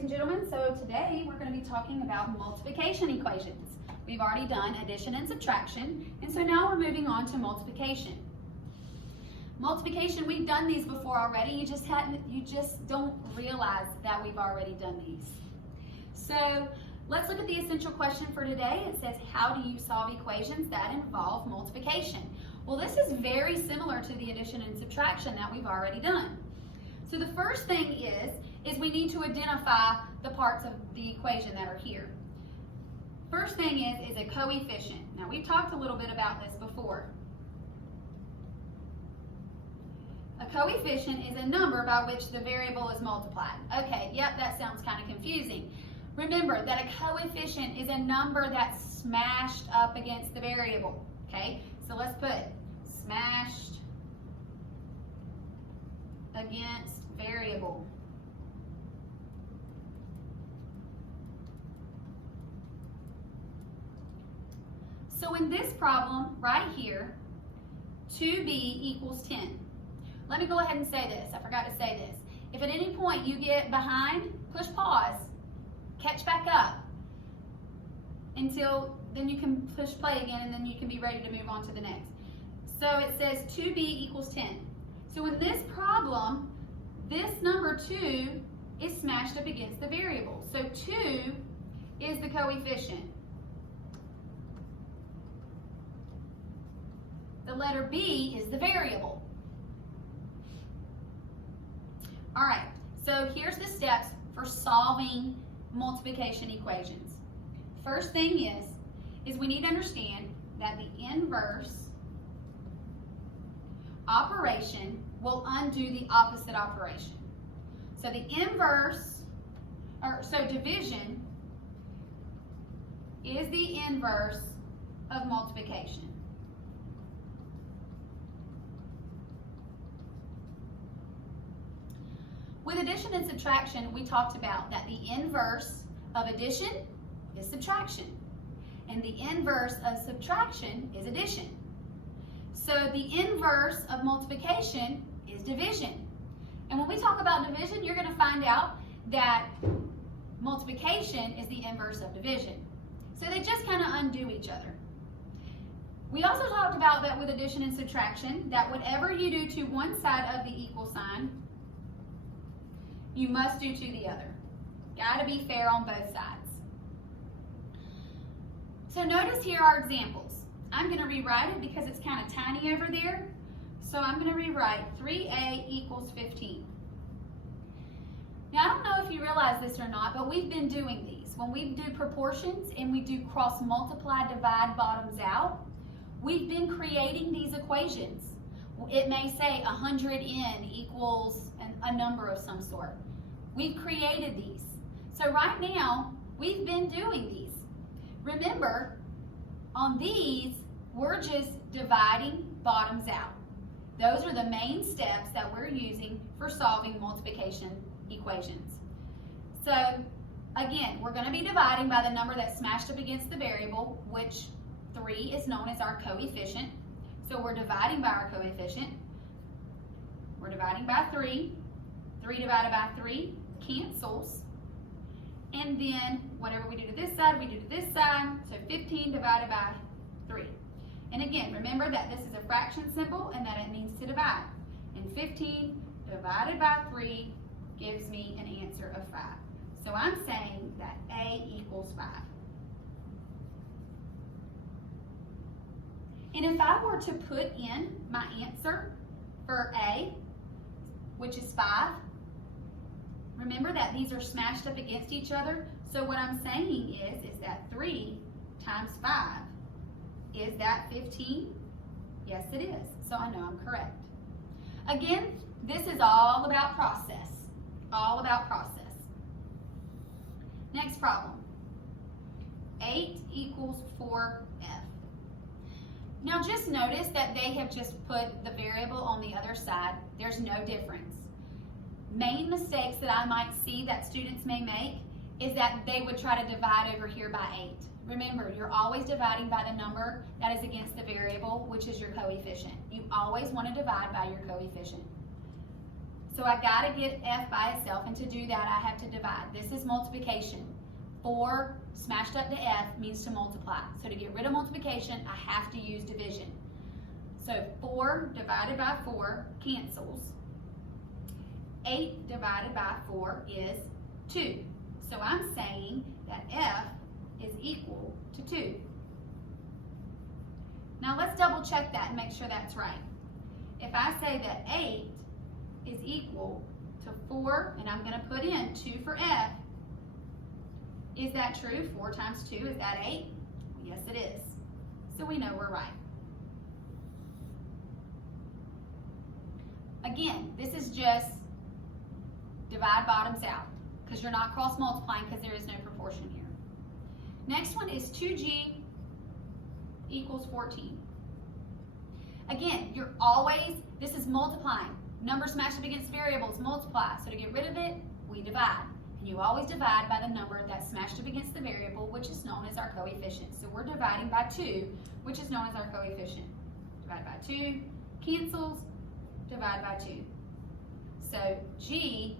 ladies and gentlemen. So today we're going to be talking about multiplication equations. We've already done addition and subtraction, and so now we're moving on to multiplication. Multiplication, we've done these before already. You just don't realize that we've already done these. So let's look at the essential question for today. It says, how do you solve equations that involve multiplication? Well, this is very similar to the addition and subtraction that we've already done. So the first thing is we need to identify the parts of the equation that are here. First thing is a coefficient. Now, we've talked a little bit about this before. A coefficient is a number by which the variable is multiplied. Okay, yep, that sounds kind of confusing. Remember that a coefficient is a number that's smashed up against the variable. Okay, so let's put smashed against variable. So in this problem right here, 2b equals 10. Let me go ahead and say this. I forgot to say this. If at any point you get behind, push pause, catch back up until then you can push play again, and then you can be ready to move on to the next. So it says 2b equals 10. So in this problem, this number 2 is smashed up against the variable. So 2 is the coefficient. The letter B is the variable. All right, so here's the steps for solving multiplication equations. First thing is we need to understand that the inverse operation will undo the opposite operation. So the inverse, so division is the inverse of multiplication. With addition and subtraction, we talked about that the inverse of addition is subtraction, and the inverse of subtraction is addition. So the inverse of multiplication is division. And when we talk about division, you're going to find out that multiplication is the inverse of division. So they just kind of undo each other. We also talked about that with addition and subtraction, that whatever you do to one side of the equal sign, you must do to the other. Got to be fair on both sides. So notice here our examples. I'm going to rewrite it because it's kind of tiny over there. So I'm going to rewrite 3a equals 15. Now, I don't know if you realize this or not, but we've been doing these. When we do proportions and we do cross multiply, divide, bottoms out, we've been creating these equations. It may say 100n equals a number of some sort. We've created these. So right now, we've been doing these. Remember, on these, we're just dividing bottoms out. Those are the main steps that we're using for solving multiplication equations. So again, we're going to be dividing by the number that's smashed up against the variable, which 3 is known as our coefficient. So we're dividing by our coefficient. We're dividing by 3. 3 divided by 3 cancels. And then whatever we do to this side, we do to this side. So 15 divided by 3. And again, remember that this is a fraction symbol and that it means to divide. And 15 divided by 3 gives me an answer of 5. So I'm saying that A equals 5. And if I were to put in my answer for A, which is 5, remember that these are smashed up against each other. So what I'm saying is that 3 times 5, is that 15? Yes, it is. So I know I'm correct. Again, this is all about process. All about process. Next problem. 8 equals 4f. Now just notice that they have just put the variable on the other side. There's no difference. Main mistakes that I might see that students may make is that they would try to divide over here by 8. Remember, you're always dividing by the number that is against the variable, which is your coefficient. You always want to divide by your coefficient. So I gotta get f by itself, and to do that I have to divide. This is multiplication. 4 smashed up to f means to multiply. So to get rid of multiplication, I have to use division. So 4 divided by 4 cancels. 8 divided by 4 is 2. So I'm saying that f is equal to 2. Now let's double check that and make sure that's right. If I say that 8 is equal to 4, and I'm going to put in 2 for f, is that true? 4 times 2, is that 8? Yes, it is. So we know we're right. Again, this is just divide bottoms out, because you're not cross multiplying because there is no proportion here. Next one is 2g equals 14. Again, you're always, this is multiplying. Numbers smashed up against variables, multiply. So to get rid of it, we divide. And you always divide by the number that's smashed up against the variable, which is known as our coefficient. So we're dividing by 2, which is known as our coefficient. Divide by 2, cancels, divide by 2. So g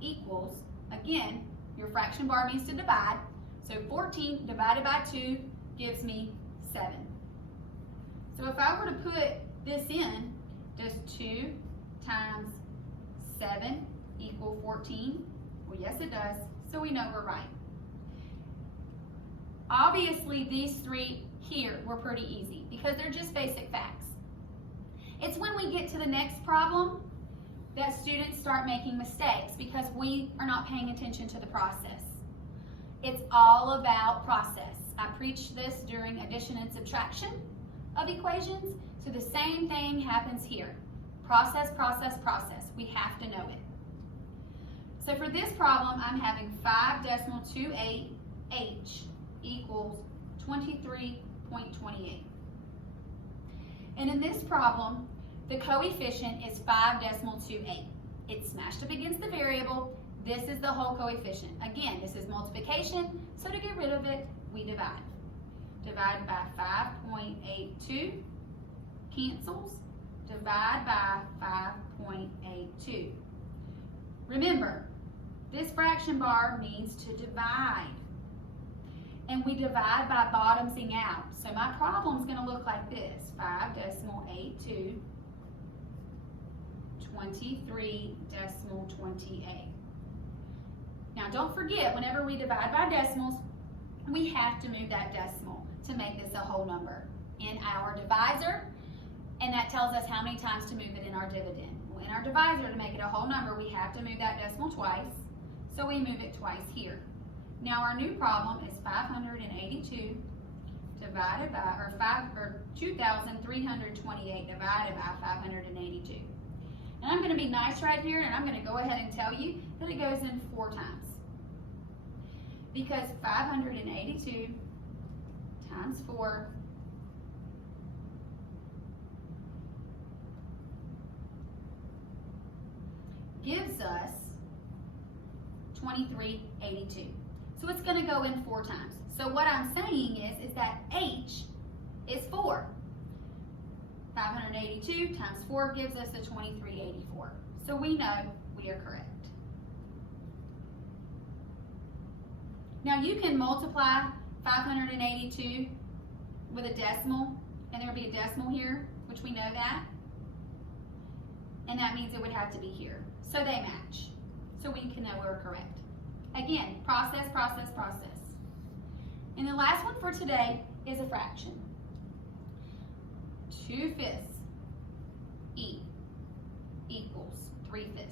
equals, again, your fraction bar means to divide. So 14 divided by 2 gives me 7. So if I were to put this in, does 2 times 7 equal 14? Well, yes it does, so we know we're right. Obviously, these 3 here were pretty easy because they're just basic facts. It's when we get to the next problem that students start making mistakes because we are not paying attention to the process. It's all about process. I preach this during addition and subtraction of equations, so the same thing happens here. Process, process, process. We have to know it. So for this problem, I'm having 5.28h equals 23.28. And in this problem, the coefficient is 5.28. It's smashed up against the variable. This is the whole coefficient. Again, this is multiplication, so to get rid of it, we divide. Divide by 5.82, cancels, divide by 5.82. Remember, this fraction bar means to divide. And we divide by bottomsing out. So my problem is going to look like this. 5.82, 23.28. Now don't forget, whenever we divide by decimals, we have to move that decimal to make this a whole number in our divisor, and that tells us how many times to move it in our dividend. Well, in our divisor, to make it a whole number, we have to move that decimal twice, so we move it twice here. Now our new problem is 582 divided by, or 2,328 divided by 582. And I'm going to be nice right here, and I'm going to go ahead and tell you that it goes in 4 times. Because 582 times 4 gives us 2382. So it's going to go in 4 times. So what I'm saying is that h is 4. 582 times 4 gives us a 2384. So we know we are correct. Now you can multiply 582 with a decimal, and there will be a decimal here, which we know that. And that means it would have to be here. So they match. So we can know we're correct. Again, process, process, process. And the last one for today is a fraction. 2/5 e equals 3/5.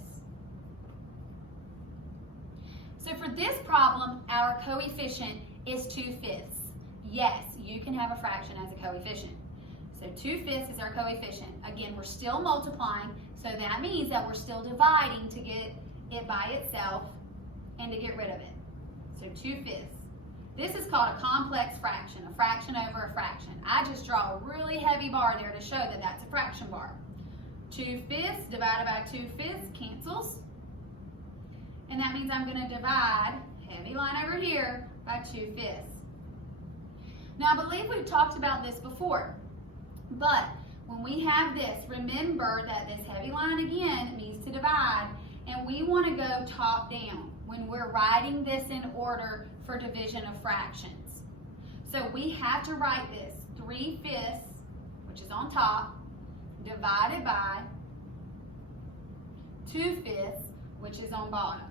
So for this problem, our coefficient is 2/5. Yes, you can have a fraction as a coefficient. So 2/5 is our coefficient. Again, we're still multiplying, so that means that we're still dividing to get it by itself and to get rid of it. So 2/5. This is called a complex fraction over a fraction. I just draw a really heavy bar there to show that that's a fraction bar. 2/5 divided by 2/5 cancels. And that means I'm going to divide, heavy line over here, by 2/5. Now I believe we've talked about this before, but when we have this, remember that this heavy line again means to divide, and we want to go top down when we're writing this in order for division of fractions. So we have to write this 3/5, which is on top, divided by 2/5, which is on bottom.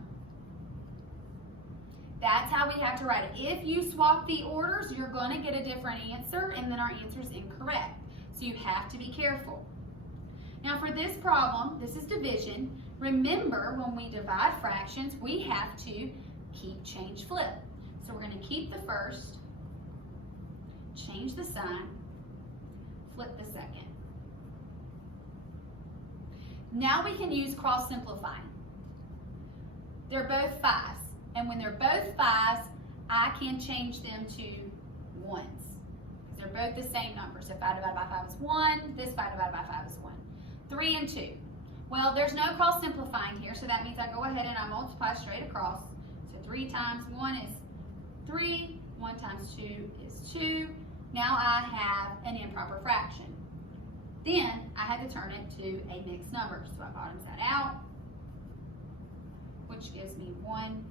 That's how we have to write it. If you swap the orders, you're going to get a different answer, and then our answer is incorrect. So you have to be careful. Now for this problem, this is division. Remember, when we divide fractions, we have to keep, change, flip. So we're going to keep the first, change the sign, flip the second. Now we can use cross simplifying. They're both 5s. And when they're both 5s, I can change them to 1s. They're both the same number. So 5 divided by 5 is 1. This 5 divided by 5 is 1. 3 and 2. Well, there's no cross simplifying here, so that means I go ahead and I multiply straight across. So 3 times 1 is 3. 1 times 2 is 2. Now I have an improper fraction. Then I had to turn it to a mixed number. So I bottoms that out, which gives me 1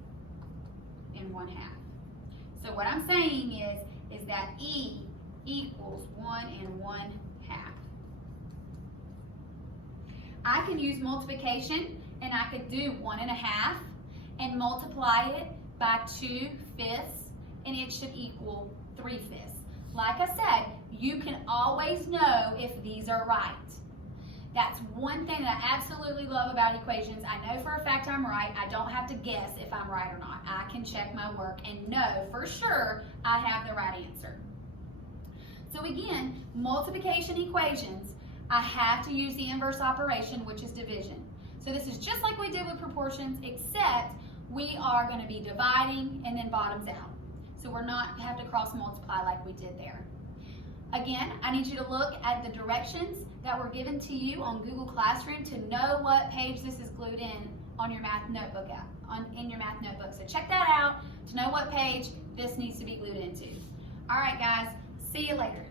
and 1/2. So what I'm saying is that E equals 1 and 1/2. I can use multiplication, and I could do 1 1/2 and multiply it by 2/5, and it should equal 3/5. Like I said, you can always know if these are right. That's one thing that I absolutely love about equations. I know for a fact I'm right. I don't have to guess if I'm right or not. I can check my work and know for sure I have the right answer. So again, multiplication equations, I have to use the inverse operation, which is division. So this is just like we did with proportions, except we are going to be dividing and then bottoms out. So we're not have to cross multiply like we did there. Again, I need you to look at the directions that were given to you on Google Classroom to know what page this is glued in on your math notebook in your math notebook. So check that out to know what page this needs to be glued into. All right, guys, see you later.